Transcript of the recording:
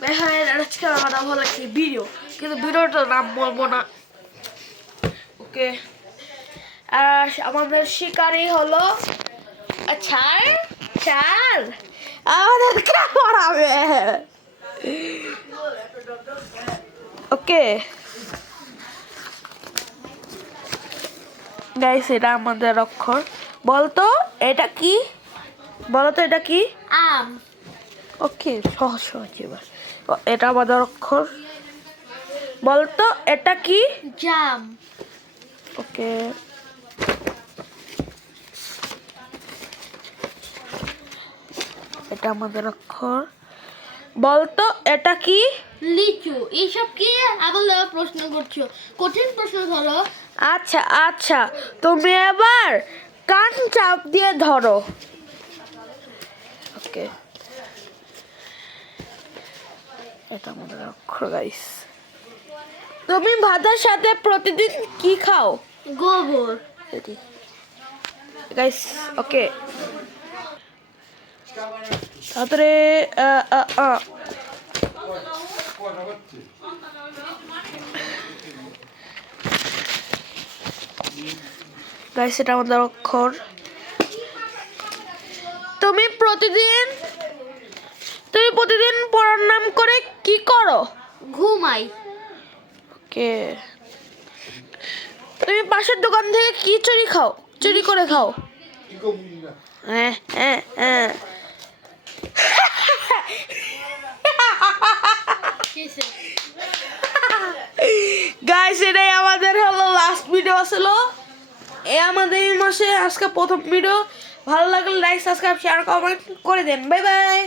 হ্যাঁ আজকে আমরা ভালো একটি ভিডিও, কিন্তু ভিডিওটার নাম বলবো না। ওকে, আর আমাদের শিকারি হলো ছাড় ছাড় আমাদের পড়াবে। ওকে গাইস, এটা আমাদের অক্ষর। বলতো এটা কি? বলতো এটা কি? আম। ওকে, সহজ সহজ। এবার এটা আমাদের অক্ষর। বলতো এটা কি? জাম। ওকে, এটা আমাদের অক্ষর। বলতো এটা কি? লিচু। এইসব কি আবার প্রশ্ন করছো? কঠিন প্রশ্ন ধরো। আচ্ছা আচ্ছা, তুমি এবার কান চাপ দিয়ে ধরো। ওকে, এটা আমাদের অক্ষর গাইস। তুমি ভাতের সাথে প্রতিদিন কি খাও? গোবর। গাইস ওকে, তারপরে গাইস, এটা আমাদের অক্ষর। তুমি প্রতিদিন পড়ার নাম করে কি করো? ঘুমাই। ওকে, তুমি পাশের দোকান থেকে কি চুরি করে খাও? হ্যাঁ হ্যাঁ হ্যাঁ। গাইস, এটাই আমাদের হলো লাস্ট ভিডিও ছিল। আমাদের এই মাসে আজকে প্রথম ভিডিও। ভালো লাগলে লাইক, সাবস্ক্রাইব, শেয়ার, কমেন্ট করে দেন। Bye bye.